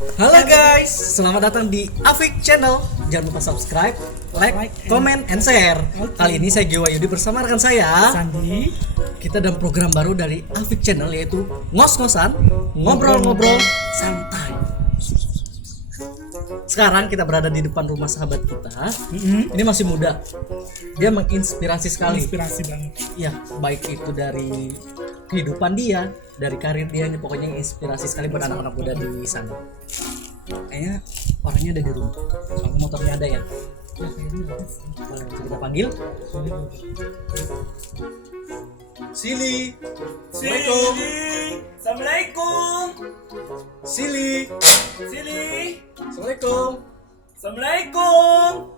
Halo guys, selamat datang di Afik Channel. Jangan lupa subscribe, like, comment, and share. Kali ini saya Gewa Yudi bersama rekan saya Sandi. Kita dalam program baru dari Afik Channel, yaitu Ngos-ngosan, ngobrol-ngobrol santai. Sekarang kita berada di depan rumah sahabat kita. Ini masih muda. Dia menginspirasi sekali. Inspirasi banget. Ya, baik itu dari kehidupan dia, dari karir dia, ini pokoknya inspirasi sekali buat anak-anak muda di sana. Kayaknya orangnya ada di rumah. Soalnya motornya ada ya. Kita panggil. Sili. Assalamualaikum. Assalamualaikum. Sili. Sili. Assalamualaikum. Assalamualaikum.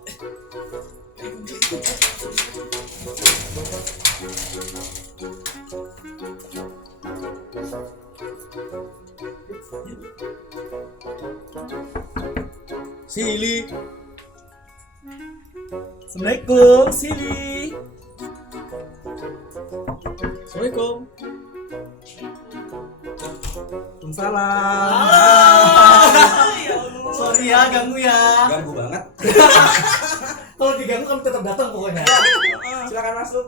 Sili. Assalamualaikum. Sili. Assalamualaikum. Waalaikumsalam. Sorry ya, ganggu ya. Ganggu banget. Kalau diganggu kamu tetap datang pokoknya. Silakan masuk.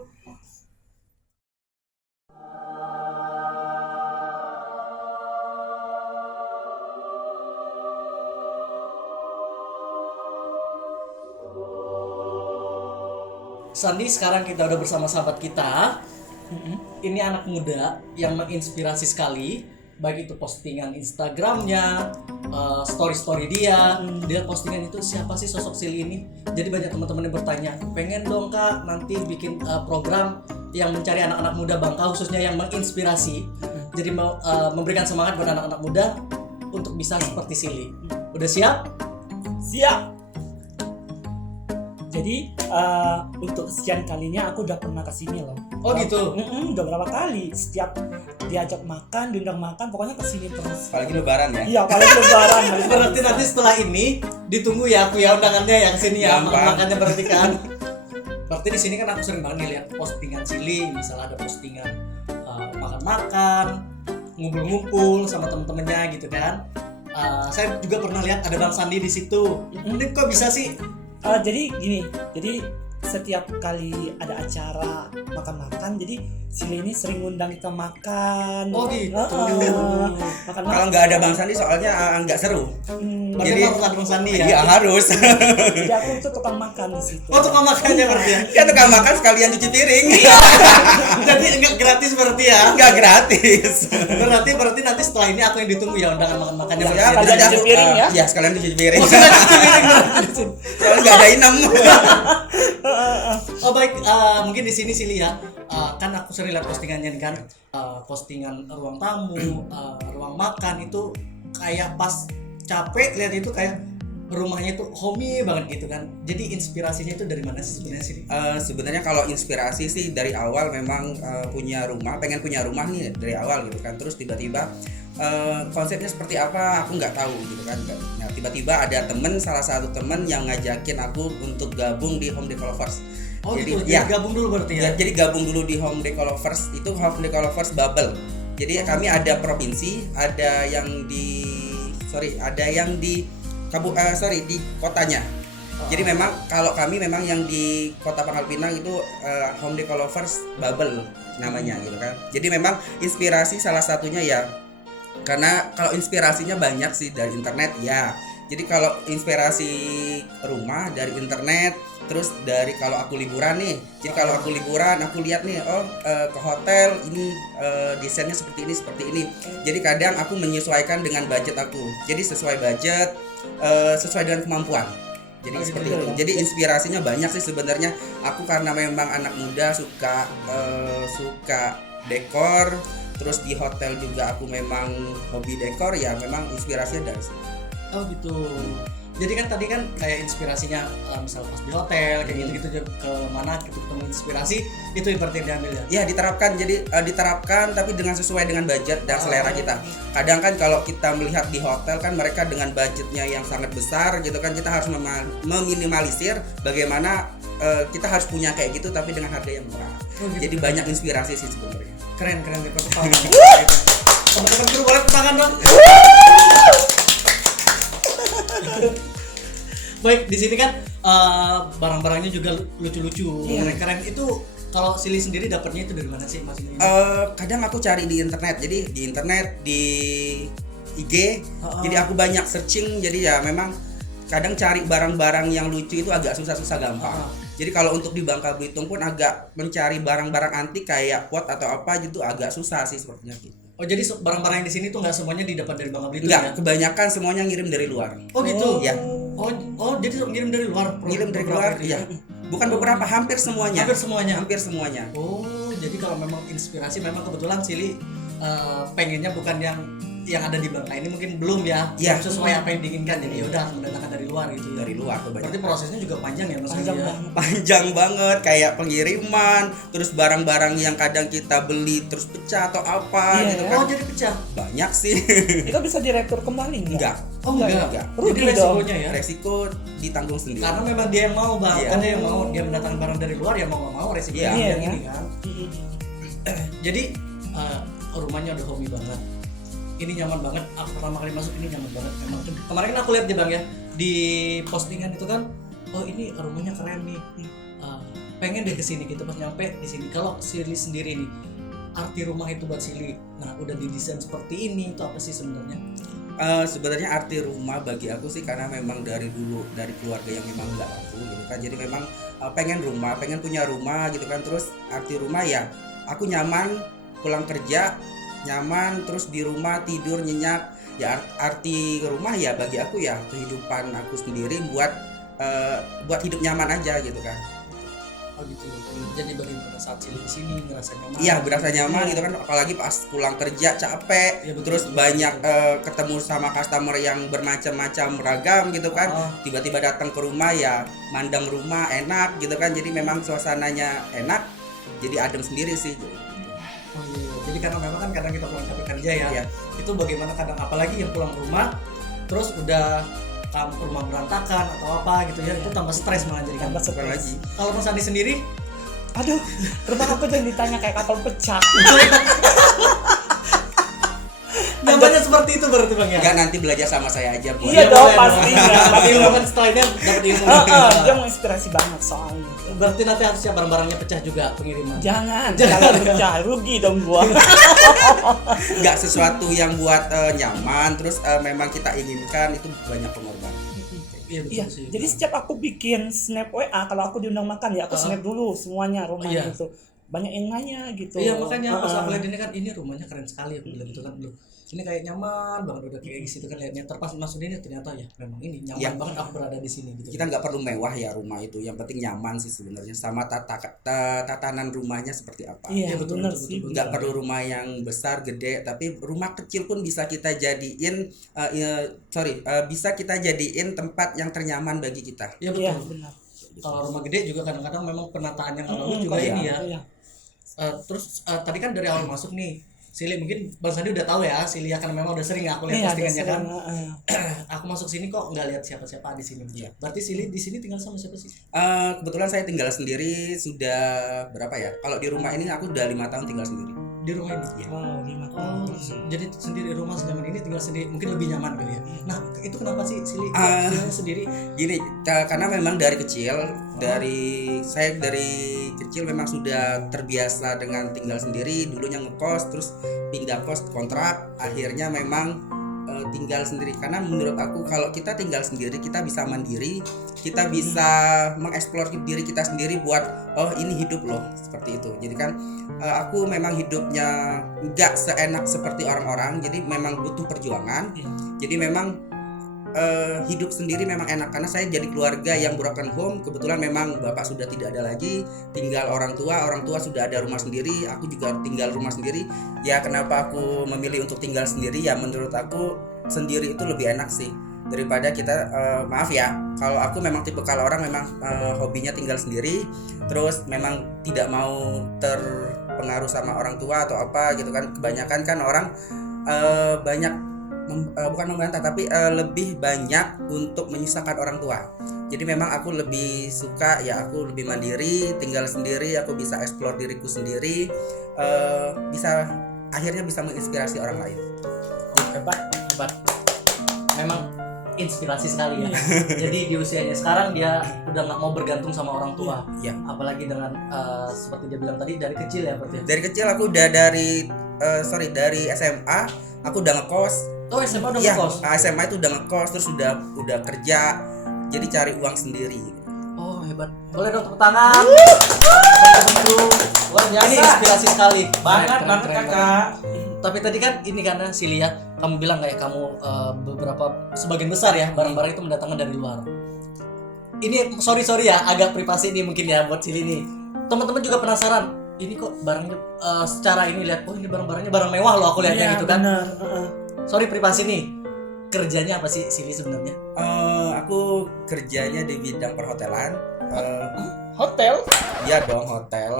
Sandi, sekarang kita udah bersama sahabat kita. Ini anak muda yang menginspirasi sekali, baik itu postingan Instagramnya, story dia. Dia postingan itu siapa sih sosok Sili ini? Jadi banyak teman-teman yang bertanya, pengen dong kak nanti bikin program yang mencari anak-anak muda Bangka, khususnya yang menginspirasi. Jadi mau memberikan semangat buat anak-anak muda untuk bisa seperti Sili. Udah siap? Siap. Jadi untuk kesekian kalinya aku udah pernah kesini loh. Oh gitu? Udah berapa kali. Setiap diajak makan, diundang makan, pokoknya kesini terus. Apalagi lebaran ya. Iya, apalagi lebaran. Berarti nanti setelah ini ditunggu ya aku ya undangannya yang sini ya. Gampang. Makannya berarti kan. Berarti di sini kan aku sering banget nih lihat postingan Sili, misalnya ada postingan makan-makan, ngumpul-ngumpul sama temen-temennya gitu kan. Saya juga pernah lihat ada Bang Sandi di situ. Ini kok bisa sih? Jadi gini, jadi setiap kali ada acara makan-makan, jadi Sili ini sering ngundang kita makan. Oh gitu. Makan. Kalau nggak ada Bang Sandi soalnya nggak seru. Berarti harus ada Bang Sandi ya? Iya harus. Jadi aku tuh tukang makan di situ. Oh tukang makannya berarti ya? Ya tukang makan sekalian cuci piring. Jadi enggak gratis berarti ya? Nggak gratis. Berarti nanti setelah ini aku yang ditunggu ya undangan makan-makannya. Ya, berarti sekalian cuci piring ya? Iya sekalian cuci piring. Oh, sudah cuci piring berarti. Soalnya nggak ada inem. Oh baik, mungkin di sini Sili ya. Kan aku sering lihat postingannya nih kan, postingan ruang tamu, ruang makan itu kayak pas capek lihat itu kayak rumahnya itu homey banget gitu kan. Jadi inspirasinya itu dari mana sih sebenarnya Sili? Sebenarnya kalau inspirasi sih dari awal memang pengen punya rumah nih dari awal gitu kan. Terus tiba-tiba konsepnya seperti apa aku nggak tahu gitu kan. Nah tiba-tiba ada salah satu temen yang ngajakin aku untuk gabung di Home Developers. Oh Jadi gitu, ya, gabung dulu berarti ya? jadi gabung dulu di Home Developers, itu Home Developers Bubble. Jadi kami ada provinsi, ada yang di di kotanya. Jadi memang kalau kami memang yang di Kota Pangkal Pinang itu Home Developers Bubble namanya gitu kan. Jadi memang inspirasi salah satunya ya, karena kalau inspirasinya banyak sih dari internet ya. Jadi kalau inspirasi rumah dari internet, terus dari kalau aku liburan nih. Jadi kalau aku liburan, aku lihat nih, ke hotel ini desainnya seperti ini. Jadi kadang aku menyesuaikan dengan budget aku. Jadi sesuai budget, sesuai dengan kemampuan. Jadi seperti itu. Jadi inspirasinya banyak sih sebenarnya. Aku karena memang anak muda suka dekor, terus di hotel juga aku memang hobi dekor ya, memang inspirasinya dari situ. Oh gitu. Jadi kan tadi kan kayak inspirasinya misal pas di hotel kayak gitu-gitu ke mana gitu ketemu inspirasi itu yang berarti diambil ya. Ya diterapkan, jadi diterapkan tapi dengan sesuai dengan budget dan selera kita. Kadang kan kalau kita melihat di hotel kan mereka dengan budgetnya yang sangat besar gitu kan, kita harus meminimalisir bagaimana kita harus punya kayak gitu tapi dengan harga yang murah. Gitu. Jadi banyak inspirasi sih sebenarnya. Keren tepuk tangan. Teman-teman guru boleh tepuk tangan dong. Baik, di sini kan barang-barangnya juga lucu-lucu, keren-keren. Itu kalau Silly sendiri dapatnya itu dari mana sih Mas ini? Kadang aku cari di internet, jadi di internet, di IG, jadi aku banyak searching, jadi ya memang kadang cari barang-barang yang lucu itu agak susah-susah gampang. Jadi kalau untuk di Bangka Belitung pun agak mencari barang-barang antik kayak pot atau apa gitu agak susah sih sepertinya gitu. Oh jadi barang-barang yang di sini tuh nggak semuanya didapat dari Bangka Belitung Enggak, ya? kebanyakan semuanya ngirim dari luar. Oh gitu? Ya. Oh jadi ngirim dari luar? Ngirim dari luar, iya. Bukan beberapa, hampir semuanya. Hampir semuanya. Oh, jadi kalau memang inspirasi memang kebetulan Silly pengennya bukan yang ada di Bangka ini mungkin belum ya, Iya. belum sesuai apa yang diinginkan, jadi yaudah harus mendatangkan dari luar gitu ya. Dari luar kebanyakan. Berarti prosesnya juga panjang ya Mas Panjang ya? banget. Panjang banget, kayak pengiriman, terus barang-barang yang kadang kita beli terus pecah atau apa Iya, gitu ya. kan. Oh jadi pecah? Banyak sih. Itu bisa direktur kembali Enggak. Oh enggak? Enggak. Jadi Rugi resikonya ya? Resiko ditanggung sendiri. Karena memang dia yang mau Bang, Iya. kan dia yang mau, dia mendatangkan barang dari luar ya mau nggak mau resikonya Iya. yang Iya, ini kan. Jadi rumahnya udah hobi banget. Ini nyaman banget. Aku pertama kali masuk ini nyaman banget. Emang kemarin kan aku lihat di Bang ya di postingan itu kan, oh ini rumahnya keren nih. Pengen deh kesini gitu. Pas nyampe di sini. Kalau Silly sendiri nih, arti rumah itu buat Silly. Nah udah didesain seperti ini itu apa sih sebenarnya? Sebenarnya arti rumah bagi aku sih karena memang dari dulu dari keluarga yang memang nggak mampu gitu kan, jadi memang pengen punya rumah gitu kan. Terus arti rumah ya aku nyaman pulang kerja nyaman, terus di rumah tidur nyenyak ya. Arti rumah ya bagi aku ya kehidupan aku sendiri buat hidup nyaman aja gitu kan. Oh gitu. Jadi bagaimana saat Silly di sini ngerasa nyaman? Iya, berasa nyaman gitu kan, apalagi pas pulang kerja capek, Ya, betul, terus betul, banyak betul. ketemu sama customer yang bermacam-macam ragam gitu kan. Tiba-tiba datang ke rumah ya mandang rumah enak gitu kan, jadi memang suasananya enak, jadi adem sendiri sih. Oh iya. Jadi karena memang kan kadang kita pulang capek kerja ya. Iya. Itu bagaimana kadang apalagi yang pulang rumah terus udah rumah berantakan atau apa gitu ya, itu tambah stres malah jadi Tambah Bukan stres. lagi. Kalau Mas Andi sendiri Aduh, rumah aku jangan ditanya kayak kapal pecah. nyamannya seperti itu berarti Bang ya? Enggak, nanti belajar sama saya aja buat. Iya dong, boleh, pastinya. Dapat ilmu kan setelahnya dapat ilmu. Dia menginspirasi banget soalnya. Berarti nanti harus siap barang-barangnya pecah juga pengiriman. Jangan, kalau pecah rugi dong gua. Enggak sesuatu yang buat nyaman terus memang kita inginkan itu banyak pengorbanan. Iya betul Iya, sih. jadi setiap aku bikin snap WA, kalau aku diundang makan ya aku snap dulu semuanya rumahnya Iya. itu. Banyak yang nanya gitu. Iya makanya pas aku lihat ini kan, ini rumahnya keren sekali aku bilang gitu kan belum. Ini kayak nyaman banget udah kayak gitu kan lihatnya, terpas masuk ini ternyata ya memang ini nyaman Iya. banget aku berada di sini gitu. Kita nggak perlu mewah ya rumah itu, yang penting nyaman sih sebenarnya, sama tatanan rumahnya seperti apa. Iya, Iya, betul, benar betul, sih. betul. Nggak perlu rumah yang besar gede, tapi rumah kecil pun bisa kita jadiin bisa kita jadiin tempat yang ternyaman bagi kita. Iya Iya, betul. benar. Kalau rumah gede juga kadang-kadang memang penataannya nggak bagus Mm, juga iya. ini ya. Iya. Terus tadi kan dari awal masuk nih, Silly mungkin Bang Sandi udah tahu ya, Silly ya karena memang udah sering aku lihat Iya, postingannya kan. ada Aku masuk sini kok nggak lihat siapa-siapa di sini. Iya. Berarti Silly di sini tinggal sama siapa sih? Kebetulan saya tinggal sendiri sudah berapa ya? Kalau di rumah ini aku udah 5 tahun tinggal sendiri. Di rumah ini. Iya. Wow, 5 Oh, tahun. jadi sendiri rumah senyaman ini tinggal sendiri mungkin lebih nyaman kali ya. Nah, itu kenapa sih Silly tinggal sendiri? Gini, karena memang dari kecil, saya dari kecil memang sudah terbiasa dengan tinggal sendiri. Dulunya ngekos, terus pindah kos kontrak, akhirnya memang tinggal sendiri. Karena menurut aku kalau kita tinggal sendiri kita bisa mandiri, kita bisa mengeksplor diri kita sendiri buat oh ini hidup loh seperti itu. Jadi kan aku memang hidupnya nggak seenak seperti orang-orang, jadi memang butuh perjuangan. Jadi memang hidup sendiri memang enak karena saya jadi keluarga yang broken home. Kebetulan memang bapak sudah tidak ada lagi, tinggal orang tua sudah ada rumah sendiri, aku juga tinggal rumah sendiri. Ya kenapa aku memilih untuk tinggal sendiri, ya menurut aku sendiri itu lebih enak sih daripada kita maaf ya, kalau aku memang tipe kalau orang memang hobinya tinggal sendiri, terus memang tidak mau terpengaruh sama orang tua atau apa gitu kan. Kebanyakan kan orang banyak bukan membantah tapi lebih banyak untuk menyusahkan orang tua. Jadi memang aku lebih suka ya aku lebih mandiri, tinggal sendiri, aku bisa eksplor diriku sendiri, akhirnya bisa menginspirasi orang lain. Hebat. Memang inspirasi sekali ya. Jadi di usianya sekarang dia udah nggak mau bergantung sama orang tua. Iya. Apalagi dengan seperti dia bilang tadi dari kecil ya berarti. Dari kecil aku udah dari SMA aku udah ngekos. Oh SMA udah Iya, ngekos. SMA itu udah ngekos terus udah kerja. Jadi cari uang sendiri. Oh hebat. Boleh dong tepuk tangan. Teman-teman, luar biasa. Ini inspirasi sekali. Banget Keren, banget keren, kakak. Tapi tadi kan ini karena Silia, kamu bilang kayak kamu beberapa sebagian besar ya barang-barang itu mendatangkan dari luar. Ini sorry ya, agak privasi ini mungkin ya buat Sili nih. Teman-teman juga penasaran, ini kok barangnya secara ini lihat, oh ini barang-barangnya barang mewah loh aku lihatnya gitu kan. Bener. Sorry privasi nih. Kerjanya apa sih Sili sebenarnya? Aku kerjanya di bidang perhotelan. Hotel. Iya dong hotel.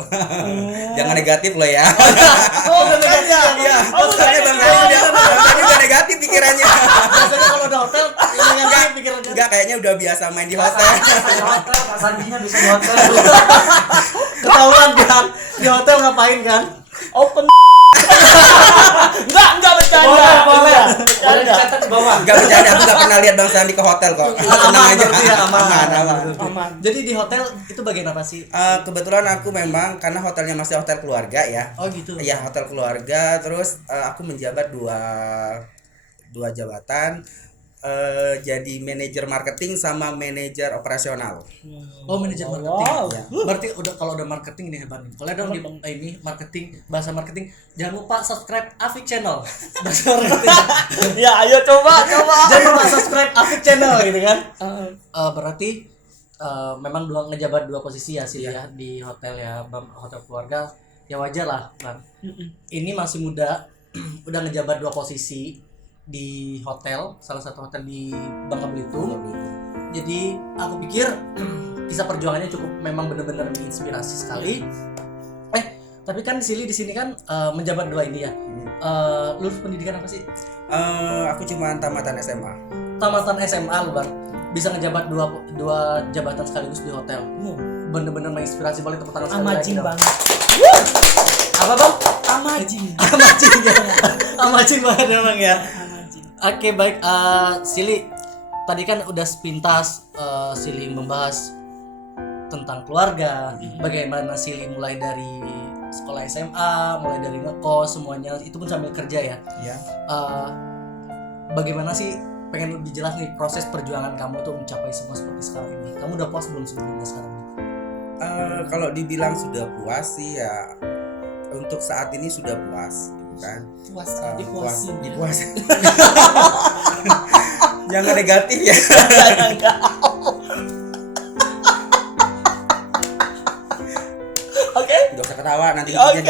Jangan negatif loh ya. Oh, udah negatif. Iya. Soalnya Bang Sandi udah negatif pikirannya. Biasanya kalau udah hotel, ini yang pikirannya. Enggak, kayaknya udah biasa main di hotel. Di hotel, Kak Sandinya bisa di hotel. Ketahuan kan? Di hotel ngapain kan? Open. Enggak bercanda. Boleh dicatat di bawah. Enggak bercanda, aku enggak pernah lihat Bang Sandi ke hotel kok. Tenang aja. berarti ya, aman. Aman. Jadi di hotel itu bagian apa sih? Kebetulan aku memang karena hotelnya masih hotel keluarga ya. Oh gitu. Iya, hotel keluarga. Terus aku menjabat dua jabatan. Jadi manajer marketing sama manajer operasional. Oh manajer marketing. Wow. Ya. Berarti kalau udah marketing nih hebat nih. Kalau dong di ini marketing, bahasa marketing, jangan lupa subscribe Afik Channel. Bahasa marketing. Ya, ayo coba. Jangan lupa subscribe Afik Channel gitu kan. Berarti memang ngejabat dua posisi ya sih ya di hotel ya, hotel keluarga. Ya wajar lah kan. Ini masih muda, udah ngejabat dua posisi di hotel, salah satu hotel di Bangka Belitung. Jadi aku pikir kisah perjuangannya cukup memang benar-benar menginspirasi sekali. Tapi kan Sili di sini kan menjabat dua ini ya. Lulus pendidikan apa sih? Aku cuma tamatan SMA. Tamatan SMA lu Bang. Bisa ngejabat dua jabatan sekaligus di hotel. Bener-bener menginspirasi, boleh tepuk tangan sekali lagi Amazing dong. banget. Apa Bang? Amazing. Amazing ya. Amazing banget emang ya. Oke baik, Sili tadi kan udah sepintas Sili membahas tentang keluarga, bagaimana Sili mulai dari sekolah SMA, mulai dari ngekos semuanya itu pun sambil kerja ya. Ya. Bagaimana sih, pengen lebih jelas nih proses perjuangan kamu tuh mencapai semua seperti sekarang ini. Kamu udah puas belum sebelumnya sekarang? Kalau dibilang sudah puas sih ya, untuk saat ini sudah puas. Kan Dipuasin. Jangan negatif ya. Oke. Gak usah ketawa nanti. Oke.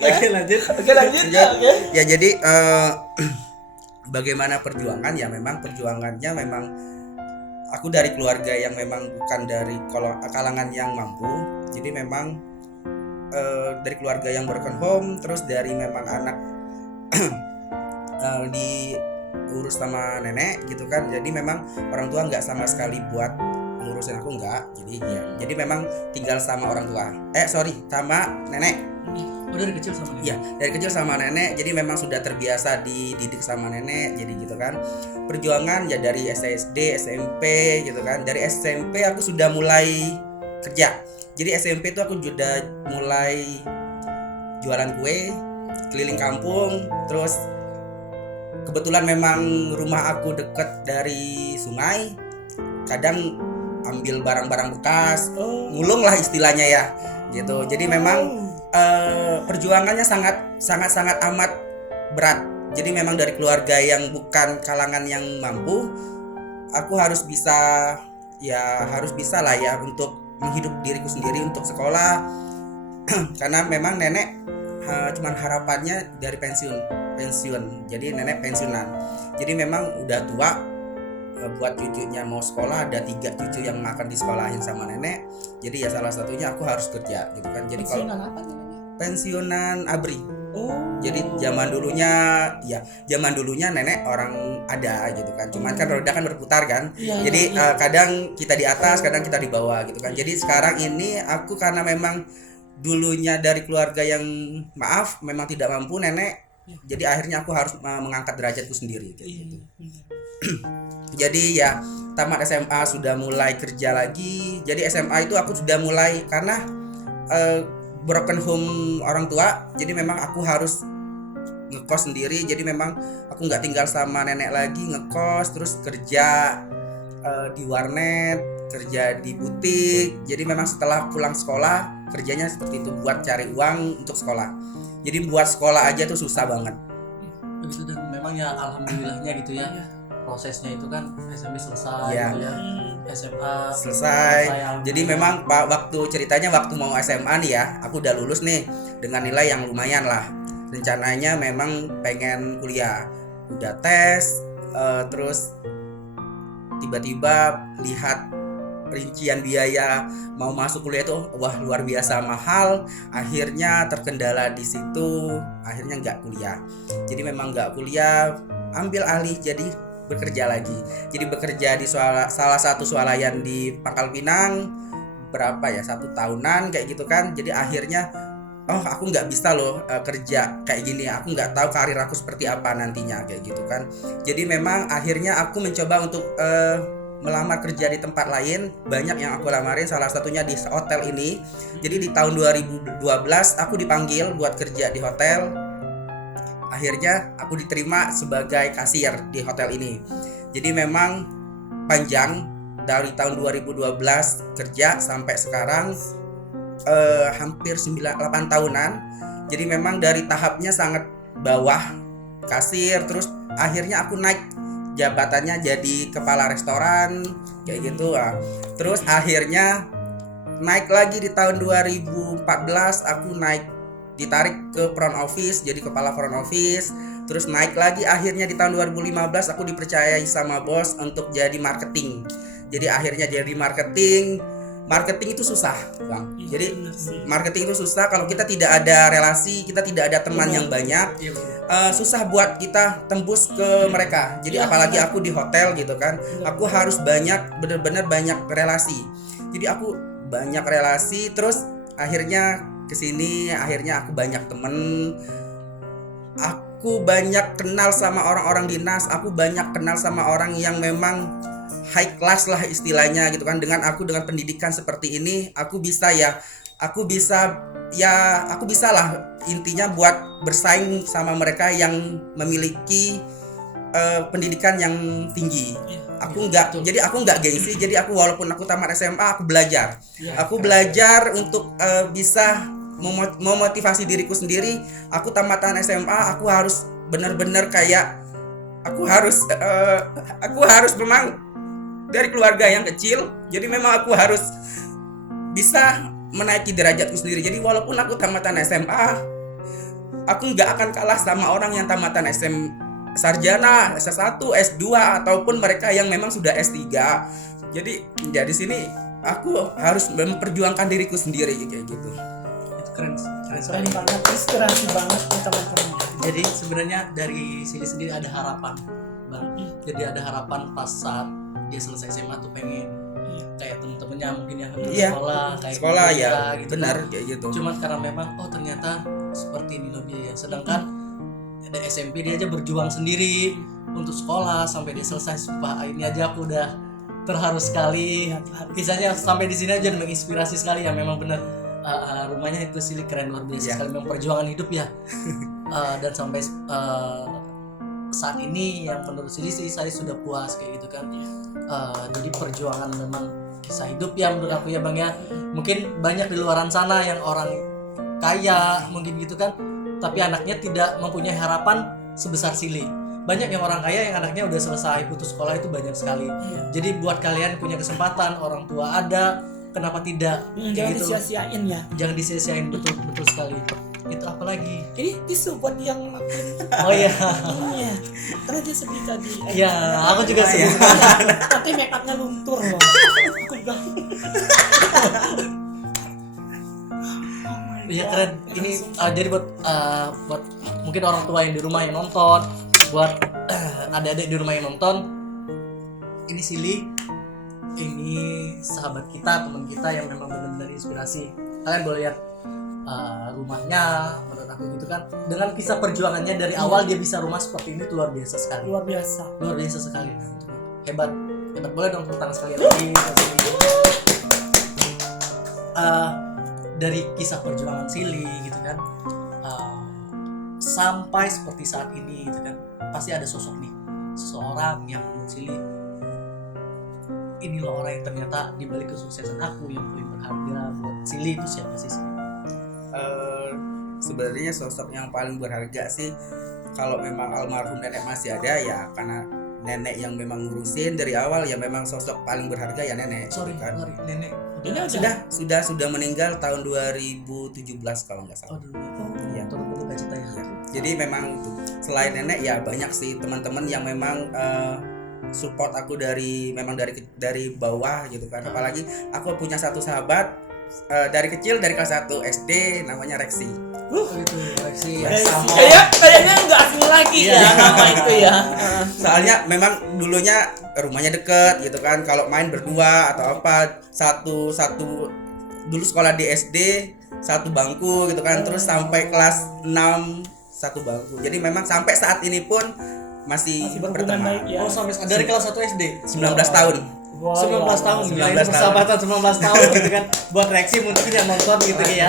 Oke lanjut. Ya jadi bagaimana perjuangan ya, memang perjuangannya memang aku dari keluarga yang memang bukan dari kalangan yang mampu. Jadi memang dari keluarga yang broken home, terus dari memang anak diurus sama nenek gitu kan. Jadi memang orang tua nggak sama sekali buat ngurusin aku, nggak. Jadi memang tinggal sama orang tua. Sama nenek. Oh dari kecil sama nenek? Iya, dari kecil sama nenek. Jadi memang sudah terbiasa dididik sama nenek. Jadi gitu kan. Perjuangan ya dari SD, SMP gitu kan. Dari SMP aku sudah mulai kerja. Jadi SMP itu aku sudah mulai jualan kue, keliling kampung. Terus kebetulan memang rumah aku dekat dari sungai. Kadang ambil barang-barang bekas, ngulung lah istilahnya ya, gitu. Jadi memang perjuangannya sangat amat berat. Jadi memang dari keluarga yang bukan kalangan yang mampu, aku harus bisa lah ya untuk menghidup diriku sendiri, untuk sekolah. Karena memang nenek cuman harapannya dari pensiun. Jadi nenek pensiunan. Jadi memang udah tua, buat cucunya mau sekolah, ada 3 cucu yang akan disekolahin sama nenek. Jadi ya salah satunya aku harus kerja gitu kan. Jadi Pensiunan apa namanya? Pensiunan ABRI. Jadi zaman dulunya nenek orang ada gitu kan. Cuman kan roda kan berputar kan. Jadi kadang kita di atas, kadang kita di bawah gitu kan. Jadi sekarang ini aku karena memang dulunya dari keluarga yang memang tidak mampu, nenek Jadi akhirnya aku harus mengangkat derajatku sendiri kayak Iya. gitu. Jadi ya tamat SMA sudah mulai kerja lagi. Jadi SMA itu aku sudah mulai karena broken home orang tua. Jadi memang aku harus ngekos sendiri. Jadi memang aku nggak tinggal sama nenek lagi, ngekos terus kerja di warnet, kerja di butik. Jadi memang setelah pulang sekolah kerjanya seperti itu buat cari uang untuk sekolah. Jadi buat sekolah aja tuh susah banget. Begitu, dan memang ya alhamdulillahnya gitu ya. Prosesnya itu kan SMP selesai Iya. gitu ya. SMA Selesai. alhamdulillah. Jadi memang waktu ceritanya waktu mau SMA nih ya, aku udah lulus nih dengan nilai yang lumayan lah. Rencananya memang pengen kuliah. Udah tes, terus tiba-tiba lihat rincian biaya mau masuk kuliah itu wah luar biasa mahal. Akhirnya terkendala di situ, akhirnya nggak kuliah. Jadi memang nggak kuliah, ambil alih jadi bekerja lagi. Jadi bekerja di salah satu swalayan di Pangkal Pinang berapa ya, 1 tahunan kayak gitu kan. Jadi akhirnya aku nggak bisa loh kerja kayak gini, aku nggak tahu karir aku seperti apa nantinya kayak gitu kan. Jadi memang akhirnya aku mencoba untuk melamar kerja di tempat lain. Banyak yang aku lamarin, salah satunya di hotel ini. Jadi di tahun 2012 aku dipanggil buat kerja di hotel. Akhirnya aku diterima sebagai kasir di hotel ini. Jadi memang panjang dari tahun 2012 kerja sampai sekarang hampir 8 tahunan. Jadi memang dari tahapnya sangat bawah kasir, terus akhirnya aku naik jabatannya jadi kepala restoran kayak gitu. Terus akhirnya naik lagi di tahun 2014 aku ditarik ke front office jadi kepala front office. Terus naik lagi akhirnya di tahun 2015 aku dipercayai sama bos untuk jadi marketing. Jadi akhirnya jadi marketing. Marketing itu susah, Bang. Jadi marketing itu susah kalau kita tidak ada relasi, kita tidak ada teman yang banyak. Iya, betul. Susah buat kita tembus ke mereka. Jadi apalagi aku di hotel gitu kan, aku harus benar-benar banyak relasi. Jadi aku banyak relasi, terus akhirnya kesini, akhirnya aku banyak temen, aku banyak kenal sama orang-orang dinas, aku banyak kenal sama orang yang memang high class lah istilahnya gitu kan. Dengan pendidikan seperti ini, aku bisa lah intinya buat bersaing sama mereka yang memiliki pendidikan yang tinggi. Jadi aku nggak gengsi. Jadi aku walaupun aku tamat SMA, aku belajar. Aku belajar untuk bisa memotivasi diriku sendiri. Aku tamatan SMA, aku harus benar-benar kayak aku harus memang dari keluarga yang kecil. Jadi memang aku harus bisa menaiki derajatku sendiri. Jadi walaupun aku tamatan SMA, aku nggak akan kalah sama orang yang tamatan sarjana, S1, S2 ataupun mereka yang memang sudah S3. Jadi di sini aku harus memperjuangkan diriku sendiri kayak gitu. Keren Keren sekali. banget, inspirasi banget buat teman-teman. Jadi sebenarnya dari sini sendiri ada harapan, Bang. Jadi ada harapan pas saat dia selesai SMA tuh pengen kayak temen-temennya mungkin yang Iya. kayak Sekolah kuliah, ya, gitu benar kan. kayak gitu. Cuman karena memang ternyata seperti ini loh dia. Sedangkan ada SMP dia aja berjuang sendiri untuk sekolah sampai dia selesai. Sumpah ini aja aku udah terharu sekali. Kisahnya sampai di sini aja menginspirasi sekali ya. Memang benar rumahnya itu sih keren luar biasa sekali. Memang perjuangan hidup ya. Dan sampai saat ini yang menurut Sili sih saya sudah puas kayak gitu kan. Jadi perjuangan memang kisah hidup ya menurut aku ya Bang ya. Mungkin banyak di luaran sana yang orang kaya mungkin gitu kan, tapi anaknya tidak mempunyai harapan sebesar Sili. Banyak yang orang kaya yang anaknya udah selesai putus sekolah itu banyak sekali. Jadi buat kalian punya kesempatan, orang tua ada, kenapa tidak? Jangan disia-siain ya. Jangan disia-siain, betul sekali. Itu apa lagi? Ini tisu buat yang makin Oh iya. ini ya. Karena dia sedih tadi. Iya, aku juga sih. Nanti make upnya luntur loh. Aku bilang. Iya keren. Ini jadi buat mungkin orang tua yang di rumah yang nonton, buat adik-adik di rumah yang nonton, ini Sili, ini sahabat kita, teman kita yang memang benar-benar inspirasi. Kalian boleh lihat rumahnya, menurut aku gitu kan. Dengan kisah perjuangannya dari awal dia bisa rumah seperti ini tuh luar biasa sekali. Luar biasa. Luar biasa sekali. Nah, itu kan. Hebat. Hebat, boleh dong tepuk tangan sekali lagi. Dari kisah perjuangan Silly gitu kan, sampai seperti saat ini gitu kan, pasti ada sosok nih, seseorang yang menurut Silly ini loh orang yang ternyata dibalik kesuksesan aku yang paling berharga buat Silly. Itu siapa sih Silly? Sebenarnya sosok yang paling berharga sih kalau memang almarhum nenek masih ada ya karena nenek yang memang ngurusin dari awal ya, memang sosok paling berharga ya nenek. Sorry, kan. nenek Ini Sudah meninggal tahun 2017 kalau nggak salah. ya, turut berduka cita ya. Jadi memang itu, selain nenek ya banyak sih teman-teman yang memang support aku dari bawah gitu kan. Apalagi aku punya satu sahabat dari kecil, dari kelas 1 SD, namanya Rexi. Gitu, Lexi ya, Rexi. sama. Kayaknya nggak asing lagi ya nama itu ya. Soalnya memang dulunya rumahnya deket gitu kan. Kalau main berdua atau apa, satu dulu sekolah di SD satu bangku gitu kan. Terus sampai kelas 6 satu bangku. Jadi memang sampai saat ini pun masih berhubungan berteman. baik ya. Oh, sampai dari kelas 1 SD 19 tahun. 19 tahun, 19 gila, ini tahun. persahabatan 19 tahun gitu kan. Buat Rexi mungkin yang nonton gitu ya.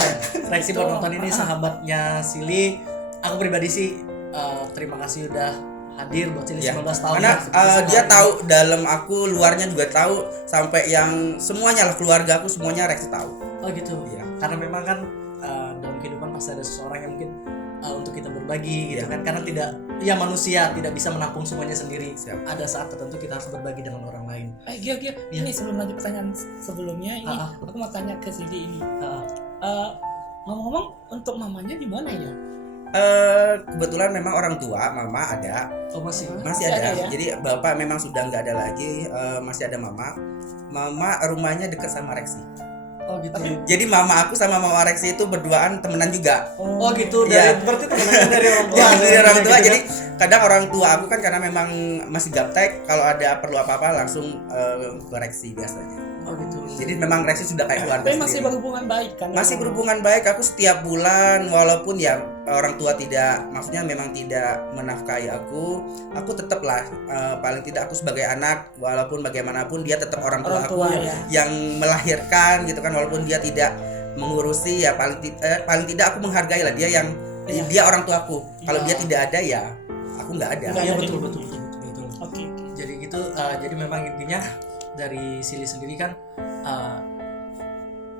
Rexi buat nonton ini sahabatnya Silly. Aku pribadi sih terima kasih udah hadir buat Silly Ya, 19 tahun. karena ya, dia tahu dalam aku, luarnya juga tahu, sampai yang semuanya lah, keluarga aku semuanya Rexi tahu. Oh gitu. Iya. Karena memang kan dalam kehidupan pasti ada seseorang yang mungkin untuk kita berbagi gitu Iya. kan. Karena manusia tidak bisa menampung semuanya sendiri. Siap. Ada saat tertentu kita harus berbagi dengan orang lain. Gia, ini sebelum lanjut pertanyaan sebelumnya ini aku mau tanya ke Cindy ini. Ngomong-ngomong untuk mamanya di mana ya? Kebetulan memang orang tua mama ada, Oh masih ada. ya? Jadi bapak memang sudah nggak ada lagi, masih ada mama rumahnya dekat sama Rexi. Oh gitu. Jadi mama aku sama mama Rexi itu berduaan temenan juga. Oh gitu, Iya. berarti temenannya dari orang tua. Ya, dari orang tua. Gitu kan? Jadi kadang orang tua aku kan karena memang masih gaptek, kalau ada perlu apa-apa langsung ke Rexi biasanya. Oh gitu. Jadi memang Rexi sudah kayak keluarga Tapi masih sendiri. berhubungan baik kan? Masih berhubungan baik. Aku setiap bulan, walaupun ya orang tua tidak, maksudnya memang tidak menafkahi aku tetaplah paling tidak aku sebagai anak, walaupun bagaimanapun dia tetap orang tua aku ya. yang melahirkan gitu kan, walaupun dia tidak mengurusi ya paling tidak aku menghargai lah dia yang dia orang tuaku. Kalau dia tidak ada ya aku nggak ada. Iya betul. Oke. Jadi gitu, jadi memang intinya dari Silly sendiri kan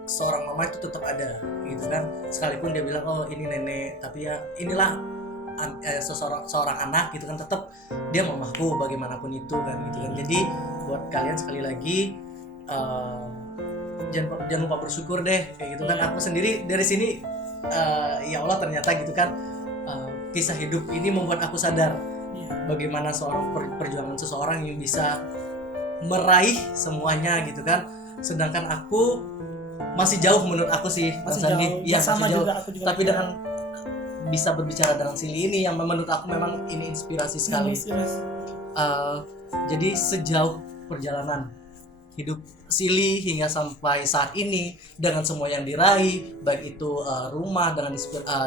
seorang mama itu tetap ada gitu kan, sekalipun dia bilang oh ini nenek, tapi ya inilah seorang anak gitu kan, tetap dia mamaku bagaimanapun itu kan gitu kan. Jadi buat kalian sekali lagi jangan lupa bersyukur deh kayak gitu kan. Aku sendiri dari sini ya Allah ternyata gitu kan, kisah hidup ini membuat aku sadar bagaimana seorang perjuangan seseorang yang bisa meraih semuanya gitu kan, sedangkan aku masih jauh menurut aku sih Mas Masih Sandi. jauh. Iya, Sama masih jauh. juga, aku juga Tapi dengan bisa berbicara dengan Silly ini yang menurut aku memang ini inspirasi sekali. Jadi sejauh perjalanan hidup Silly hingga sampai saat ini dengan semua yang diraih, baik itu rumah dengan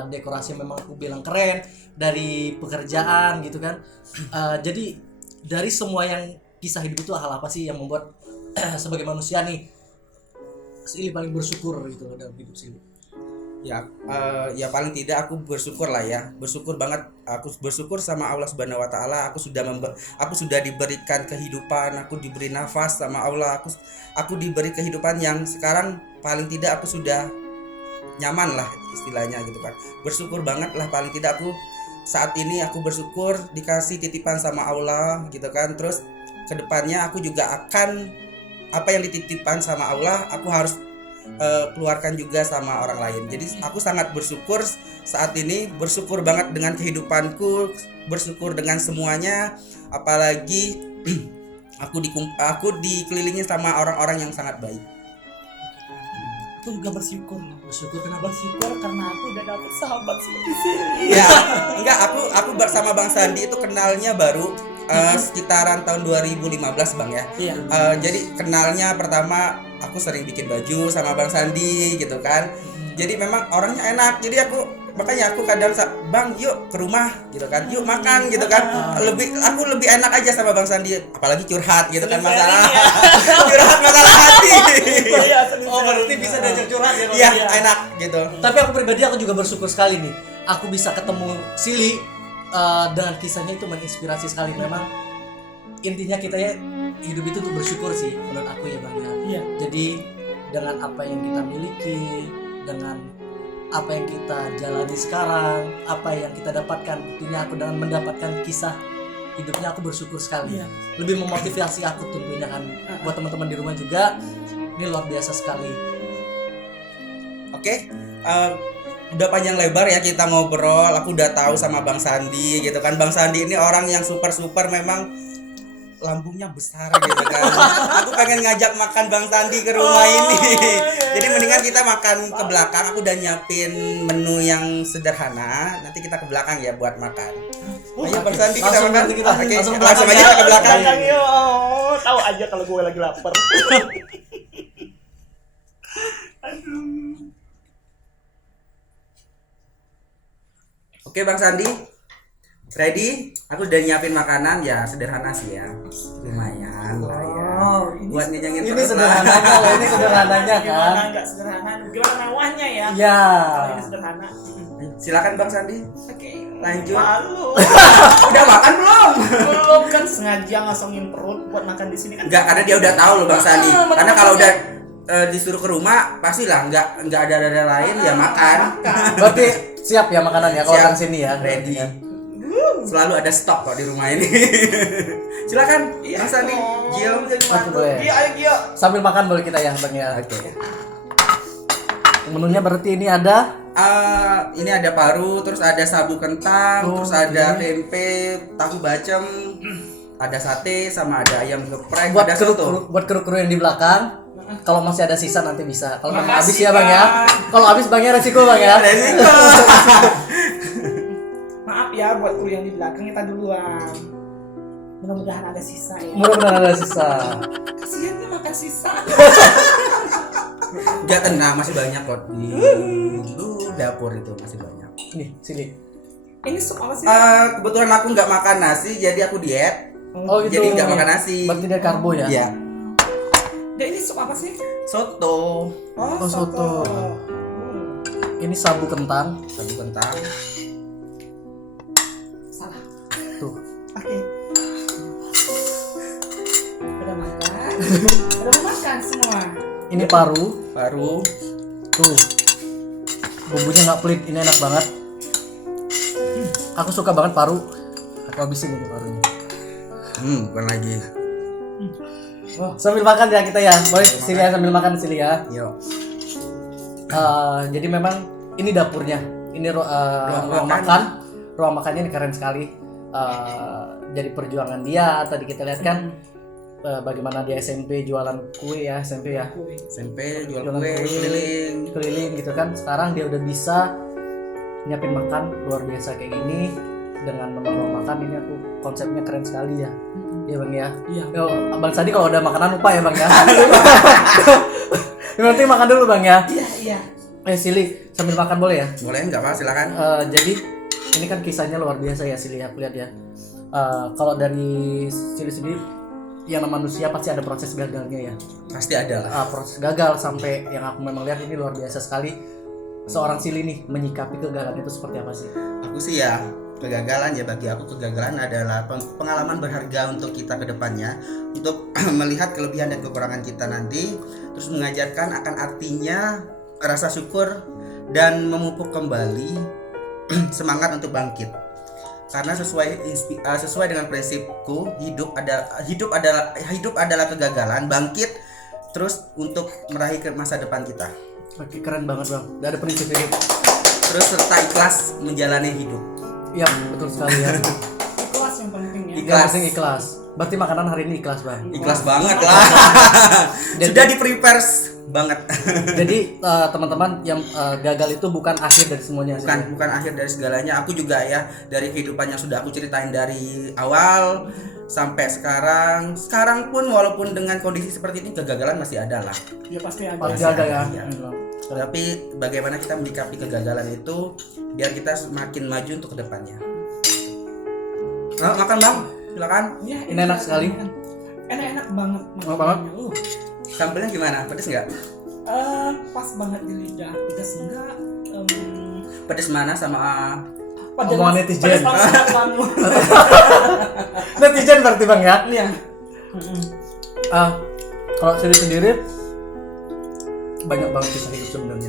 dekorasi yang memang aku bilang keren, dari pekerjaan gitu kan. Jadi dari semua yang kisah hidup itu hal apa sih yang membuat sebagai manusia nih Silly paling bersyukur gitu dalam hidup Silly? Ya paling tidak aku bersyukur lah ya, bersyukur banget. Aku bersyukur sama Allah Subhanahu Wa Taala. Aku sudah diberikan kehidupan, aku diberi nafas sama Allah. Aku diberi kehidupan yang sekarang paling tidak aku sudah nyaman lah istilahnya gitu kan. Bersyukur banget lah, paling tidak aku saat ini aku bersyukur dikasih titipan sama Allah gitu kan. Terus kedepannya aku juga akan apa yang dititipkan sama Allah aku harus keluarkan juga sama orang lain. Jadi aku sangat bersyukur saat ini, bersyukur banget dengan kehidupanku, bersyukur dengan semuanya, apalagi aku dikelilingi sama orang-orang yang sangat baik. Aku juga bersyukur. Kenapa? Bersyukur karena aku udah dapet sahabat seperti Silly. Ya, enggak, aku bersama Bang Sandi itu kenalnya baru sekitaran tahun 2015 Bang ya. Iya. Jadi kenalnya pertama aku sering bikin baju sama Bang Sandi gitu kan. Jadi memang orangnya enak. Jadi makanya aku kadang Bang yuk ke rumah gitu kan, yuk makan gitu kan. Aku lebih enak aja sama Bang Sandi, apalagi curhat gitu kan masalah curhat masalah hati. Oh, berarti bisa diajak curhat ya. Iya, enak gitu. Tapi aku pribadi aku juga bersyukur sekali nih. Aku bisa ketemu Silly dengan kisahnya itu menginspirasi sekali. Memang intinya kita ya hidup itu tuh bersyukur sih menurut aku ya Bang ya. Iya. Jadi dengan apa yang kita miliki, dengan apa yang kita jalani sekarang, apa yang kita dapatkan, buktinya aku dengan mendapatkan kisah hidupnya aku bersyukur sekali. Iya. Lebih memotivasi aku tentunya kan. Buat teman-teman di rumah juga, ini luar biasa sekali. Oke, udah panjang lebar ya kita ngobrol. Aku udah tahu sama Bang Sandi gitu kan. Bang Sandi ini orang yang super memang lambungnya besar gitu kan. Aku pengen ngajak makan Bang Sandi ke rumah ini. Jadi mendingan kita makan ke belakang. Aku udah nyiapin menu yang sederhana. Nanti kita ke belakang ya buat makan. Ayo Bang Sandi kita Langsung makan. nanti kita- Oke, langsung langsung belakang aja ya. ke belakang. Tahu aja kalau gue lagi lapar. Oke Bang Sandi, ready? Aku udah nyiapin makanan ya sederhana sih ya, lumayan lah ya. Buat ngenyangin Ini perut lah. sederhananya loh, ini sederhananya kan. Gimana nggak sederhana? Gimana mewahnya ya? Ya. Kalau ini sederhana. Silakan Bang Sandi, Oke. lanjut. Malu. Udah makan belum? Belum kan sengaja ngosongin perut buat makan di sini kan. Enggak, karena dia udah tahu loh Bang Sandi. mana Karena kalau makannya? udah disuruh ke rumah, pastilah nggak ada lain ya makan. Berarti siap ya makanan ya kalau Siap. datang sini ya. Ready. Selalu ada stok kok di rumah ini. Silakan Bang Sandi, Gio. Oke, boleh. Gio, ayo Gio. Sambil makan boleh kita ya Bang ya. Oke. Menunya berarti ini ada Ini ada paru, terus ada sabu kentang, Oh, terus ada oke. tempe, tahu bacem, ada sate, sama ada ayam geprek, buat ada soto. buat kru-kru yang di belakang. Kalau masih ada sisa nanti bisa. Kalau memang habis Makasih, ya Bang ya. Bang. Kalau habis Bangnya resiko Bang ya. Resiko. Maaf ya buat kru yang di belakang kita duluan. Mudah-mudahan ada sisa ya. Mudah-mudahan ada sisa. Kasihan dia makan sisa. Enggak, tenang, masih banyak kok di dapur itu, masih banyak. Nih, sini. Ini sup apa sih? Kebetulan aku nggak makan nasi, jadi aku diet. Oh gitu. Jadi nggak makan nasi. Berarti dia karbo ya? Iya. Dia ini sup apa sih? Soto, Oh, soto. Ini sabu kentang. sabu kentang. Salah. Tuh. Oke. Udah makan. Udah mau makan semua. Ini paru. Paru. Tuh. Bumbunya nggak pelit, ini enak banget. Aku suka banget paru. Aku habisin ini parunya. Bukan lagi. Sambil makan ya kita ya. Boleh sini ya sambil makan sini ya. Yuk. Jadi memang ini dapurnya. Ini ruang makan. Ruang makannya ini keren sekali. Jadi perjuangan dia tadi kita lihat kan bagaimana dia SMP jualan kue ya, SMP ya. SMP jual Jualan kue keliling. gitu kan. Sekarang dia udah bisa nyiapin makan luar biasa kayak gini dengan ruang makan. Ini aku konsepnya keren sekali ya. Iya Bang ya. Iya. Yo, Bang Sadi kalau udah makanan lupa ya Bang ya. Nanti makan dulu Bang ya. Iya. Sili sambil makan boleh ya? Boleh nggak Pak? Silakan. Jadi ini kan kisahnya luar biasa ya Sili, aku lihat ya. Kalau dari Sili sendiri, yang namanya manusia pasti ada proses gagalnya ya. Pasti ada lah. Proses gagal sampai yang aku memang lihat ini luar biasa sekali. Seorang Sili nih menyikapi kegagalan itu seperti apa sih? Aku sih ya, kegagalan ya, bagi aku kegagalan adalah pengalaman berharga untuk kita ke depannya, untuk melihat kelebihan dan kekurangan kita nanti, terus mengajarkan akan artinya rasa syukur dan memupuk kembali semangat untuk bangkit. Karena sesuai dengan prinsipku, hidup adalah kegagalan, bangkit terus untuk meraih ke masa depan kita. Oke, keren banget Bang. Udah ada prinsip hidup. Terus serta ikhlas menjalani hidup. Iya, betul sekali ya. Ikhlas yang penting ya. Ikhlas. Yang penting ikhlas. Berarti makanan hari ini ikhlas Bang. Ikhlas banget lah. Sudah di-prepare banget. Jadi teman-teman yang gagal itu bukan akhir dari semuanya. Bukan akhir dari segalanya. Aku juga ya, dari kehidupan yang sudah aku ceritain dari awal sampai sekarang pun walaupun dengan kondisi seperti ini, kegagalan masih ada lah. Ya pasti ada. Pasti ada ya. Iya. Tapi bagaimana kita menyikapi kegagalan itu biar kita semakin maju untuk kedepannya. Makan bang, silakan. Ya, Ini enak sekali. Enak banget. Enak banget. Sambelnya gimana? Pedes nggak? Pas banget di lidah. Pedas enggak? Pedes mana sama Omongan netizen. Pedas banget kamu. Netizen berarti bang ya. Iya. Kalau Sili sendiri banyak banget kisah hidup sebenarnya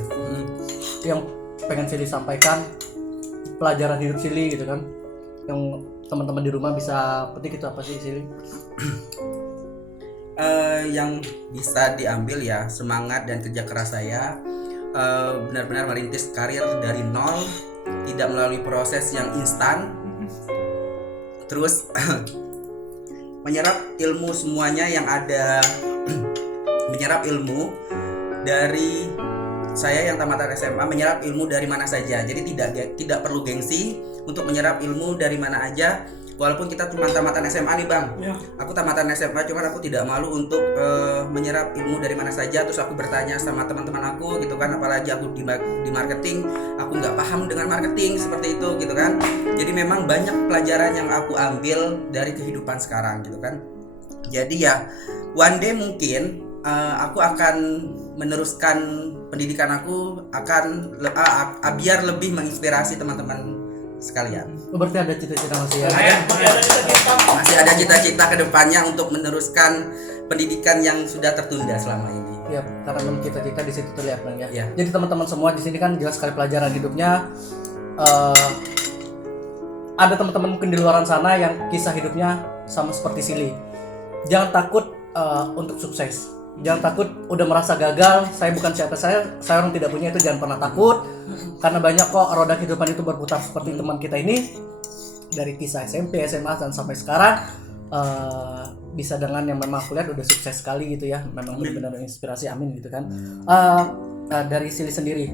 yang pengen Sili sampaikan, pelajaran hidup Sili gitu kan, yang teman-teman di rumah bisa petik. Itu apa sih Sili? yang bisa diambil ya semangat dan kerja keras saya, benar-benar merintis karir dari nol, tidak melalui proses yang instan, terus menyerap ilmu semuanya yang ada, menyerap ilmu dari saya yang tamatan SMA, menyerap ilmu dari mana saja. Jadi tidak perlu gengsi untuk menyerap ilmu dari mana aja. Walaupun kita cuma tamatan SMA nih bang, Ya. aku tamatan SMA, cuman aku tidak malu untuk menyerap ilmu dari mana saja. Terus aku bertanya sama teman-teman aku gitu kan, apalagi aku di marketing, aku nggak paham dengan marketing seperti itu gitu kan. Jadi memang banyak pelajaran yang aku ambil dari kehidupan sekarang gitu kan. Jadi ya one day mungkin aku akan meneruskan pendidikan aku, akan biar lebih menginspirasi teman-teman sekalian. Berarti ada cita-cita masih ya? Masih ada cita-cita ke depannya untuk meneruskan pendidikan yang sudah tertunda selama ini. Iya, karena memang cita-cita di situ terlihat bang ya. Iya. Jadi teman-teman semua di sini kan jelas sekali pelajaran hidupnya. Ada teman-teman mungkin di luaran sana yang kisah hidupnya sama seperti Sili. Jangan takut untuk sukses. Jangan takut udah merasa gagal. Saya bukan siapa saya orang tidak punya itu. Jangan pernah takut, karena banyak kok roda kehidupan itu berputar seperti teman kita ini. Dari kisah SMP, SMA dan sampai sekarang bisa dengan yang memang aku lihat udah sukses sekali gitu ya. Memang benar-benar inspirasi, amin gitu kan. Dari Sili sendiri,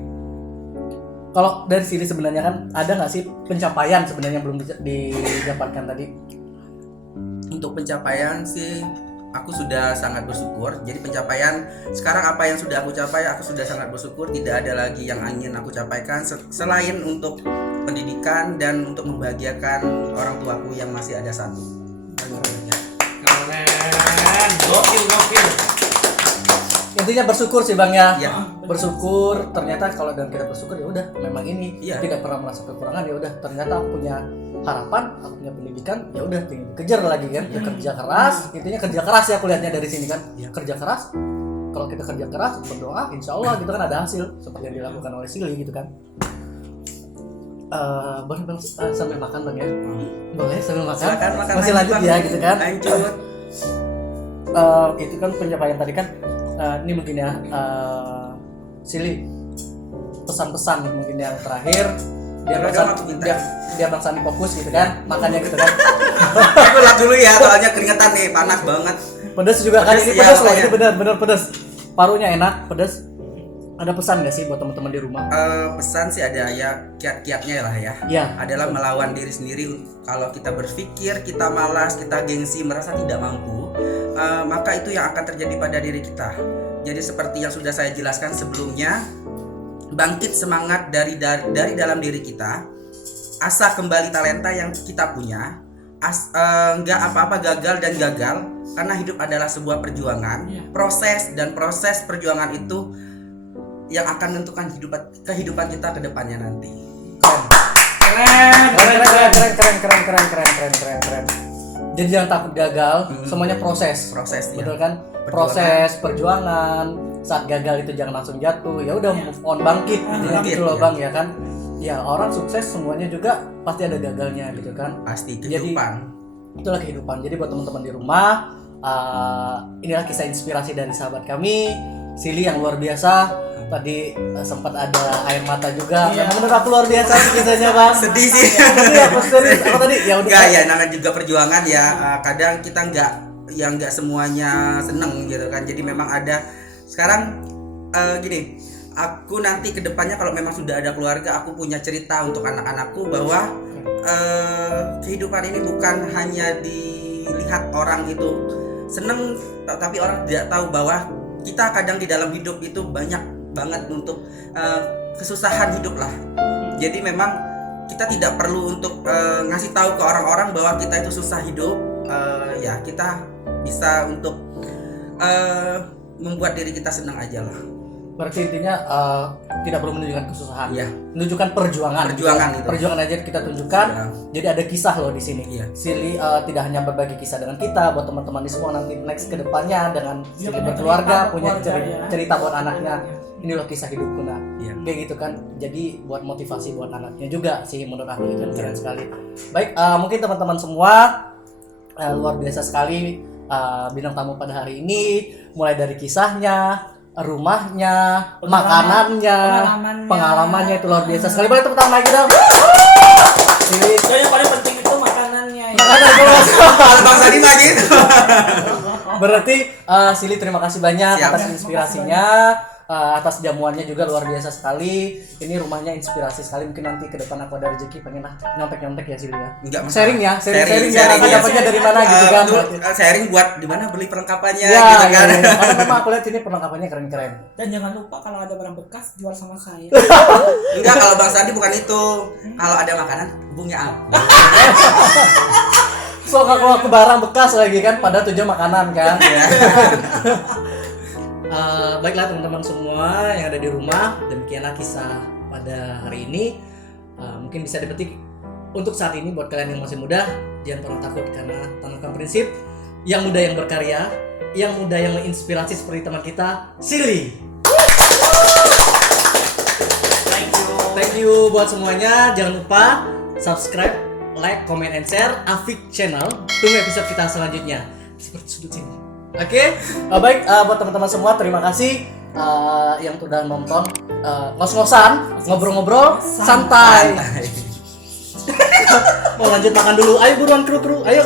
kalau dari Sili sebenarnya kan ada nggak sih pencapaian sebenarnya yang belum didapatkan tadi? Untuk pencapaian sih aku sudah sangat bersyukur. Jadi pencapaian sekarang apa yang sudah aku capai, aku sudah sangat bersyukur. Tidak ada lagi yang ingin aku capaikan selain untuk pendidikan dan untuk membahagiakan orang tuaku yang masih ada satu. Keren, gokil. Intinya bersyukur sih bang ya. Ya. Bersyukur, ternyata kalau dan kita bersyukur ya udah memang ini. Iya. Tidak pernah merasa kekurangan, ya udah ternyata aku punya harapan, aku punya pendidikan, ya udah tinggal kejar lagi kan. Ya kerja keras, intinya kerja keras ya aku lihatnya dari sini kan. Iya. Kerja keras. Kalau kita kerja keras, berdoa, insya Allah gitu kan ada hasil seperti yang dilakukan oleh Sili gitu kan. Boleh bang sambil makan bang ya? Boleh sambil makan. Silakan makan. Masih lanjut Bang. ya gitu kan? Lanjut. Itu kan pencapaian tadi kan. Ini mungkin ya Sili pesan-pesan mungkin yang terakhir biar Bang Sani fokus gitu kan makannya gitu kan. Aku lihat dulu ya, soalnya keringetan nih, panas banget. Pedas juga kan, Pedas, ini ya, pedas loh, makanya. ini benar pedas. Parunya enak, pedas. Ada pesan nggak sih buat teman-teman di rumah? Pesan sih ada ya, kiat-kiatnya lah ya. Ya. Adalah melawan diri sendiri. Kalau kita berpikir, kita malas, kita gengsi, merasa tidak mampu, maka itu yang akan terjadi pada diri kita. Jadi seperti yang sudah saya jelaskan sebelumnya, bangkit semangat dari dalam diri kita, asah kembali talenta yang kita punya. Nggak apa-apa gagal dan gagal, karena hidup adalah sebuah perjuangan, proses perjuangan itu yang akan menentukan kehidupan kita ke depannya nanti. Keren. Jadi jangan takut gagal, semuanya proses. Prosesnya. Betul kan? Proses perjuangan. Saat gagal itu jangan langsung jatuh. Ya udah move on, bangkit gitu loh ya. Bang ya kan? Ya orang sukses semuanya juga pasti ada gagalnya gitu kan. Pasti Jadi, kehidupan. itulah kehidupan. Jadi buat teman-teman di rumah, inilah kisah inspirasi dari sahabat kami, Sili yang luar biasa. Tadi sempat ada air mata juga. Karena menurut aku luar biasa sih kisahnya Bang. Sedih sih. Tadi aku serius. Apa tadi? Ya udah. Enggak ya, namanya juga perjuangan ya. Kadang kita nggak semuanya seneng gitu kan. Jadi memang ada. Sekarang gini, aku nanti kedepannya kalau memang sudah ada keluarga, aku punya cerita untuk anak-anakku bahwa kehidupan ini bukan hanya dilihat orang itu seneng, tapi orang tidak tahu bahwa kita kadang di dalam hidup itu banyak banget untuk kesusahan hidup lah. Jadi memang kita tidak perlu untuk ngasih tahu ke orang-orang bahwa kita itu susah hidup. Ya kita bisa untuk membuat diri kita senang aja lah. Berarti intinya tidak perlu menunjukkan kesusahan, Iya. menunjukkan perjuangan. Perjuangan itu. Perjuangan aja kita tunjukkan. Iya. Jadi ada kisah loh di sini. Iya. Silly tidak hanya berbagi kisah dengan kita, buat teman-teman di semua nanti next ke depannya dengan Dia Silly punya berkeluarga, cerita punya keluarga, ya. cerita buat anaknya. Ini loh kisah hidupku nah. Iya. Kayak gitu kan. Jadi buat motivasi buat anaknya juga sih menurut aku itu keren sekali. Baik, mungkin teman-teman semua luar biasa sekali bintang tamu pada hari ini, mulai dari kisahnya, rumahnya, makanannya, pengalamannya itu luar biasa sekali. Boleh tepuk tangan lagi dong. Silly. Dan yang paling penting itu makanannya. Ya. Makanan terus. Kalau Bang Sandi mah gitu. Berarti Silly terima kasih banyak Siap. atas inspirasinya, atas jamuannya juga luar biasa sekali. Ini rumahnya inspirasi sekali. Mungkin nanti ke depan aku ada rezeki pengen lah nyontek ya Silly ya. Enggak masalah. Sharing ya, sharing ya. Sharing, Aku ya. dapatnya dari mana gitu kan. Sharing buat di mana beli perlengkapannya Ya, gitu ya, kan. ya. Karena memang aku lihat ini perlengkapannya keren-keren. Dan jangan lupa kalau ada barang bekas jual sama saya. Enggak, kalau Bang Sandi bukan itu. Kalau ada makanan hubungnya aku. So aku barang bekas lagi kan, pada tujuan makanan kan. Baiklah teman-teman semua yang ada di rumah, demikianlah kisah pada hari ini. Mungkin bisa dipetik untuk saat ini buat kalian yang masih muda, jangan pernah takut karena tanamkan prinsip yang muda yang berkarya, yang muda yang menginspirasi seperti teman kita Silly. Thank you buat semuanya. Jangan lupa subscribe, like, comment, and share Afik Channel. Tunggu episode kita selanjutnya. Seperti sudut sini. Oke, baik buat teman-teman semua, terima kasih yang sudah nonton ngos-ngosan, ngobrol-ngobrol santai. Mau lanjut makan dulu. Ayo buruan kru, ayo.